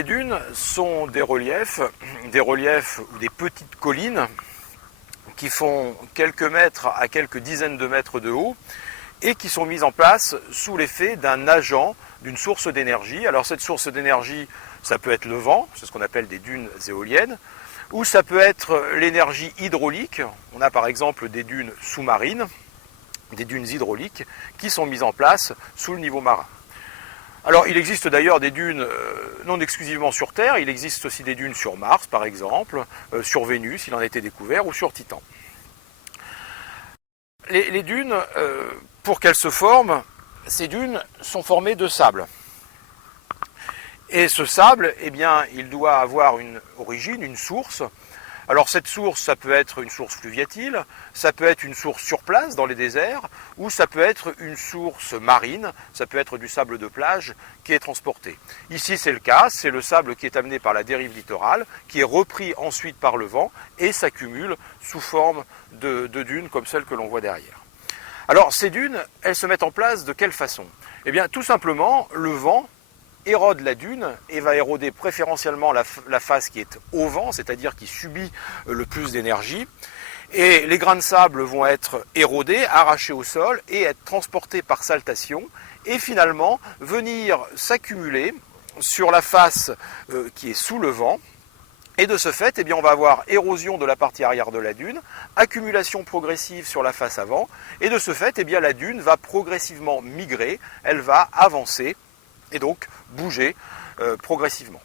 les dunes sont des reliefs ou des petites collines qui font quelques mètres à quelques dizaines de mètres de haut et qui sont mises en place sous l'effet d'un agent, d'une source d'énergie. Alors cette source d'énergie, ça peut être le vent, c'est ce qu'on appelle des dunes éoliennes, ou ça peut être l'énergie hydraulique. On a par exemple des dunes sous-marines, des dunes hydrauliques qui sont mises en place sous le niveau marin. Alors il existe d'ailleurs des dunes non exclusivement sur Terre, il existe aussi des dunes sur Mars par exemple, sur Vénus il en a été découvert, ou sur Titan. Les dunes, pour qu'elles se forment, ces dunes sont formées de sable. Et ce sable, eh bien, il doit avoir une origine, une source. Alors cette source, ça peut être une source fluviatile, ça peut être une source sur place dans les déserts, ou ça peut être une source marine, ça peut être du sable de plage qui est transporté. Ici c'est le cas, c'est le sable qui est amené par la dérive littorale, qui est repris ensuite par le vent et s'accumule sous forme de dunes comme celles que l'on voit derrière. Alors ces dunes, elles se mettent en place de quelle façon? Eh bien tout simplement, le vent érode la dune et va éroder préférentiellement la face qui est au vent, c'est-à-dire qui subit le plus d'énergie. Et les grains de sable vont être érodés, arrachés au sol et être transportés par saltation et finalement venir s'accumuler sur la face qui est sous le vent. Et de ce fait, eh bien, on va avoir érosion de la partie arrière de la dune, accumulation progressive sur la face avant, et de ce fait, eh bien, la dune va progressivement migrer, elle va avancer, et donc bouger progressivement.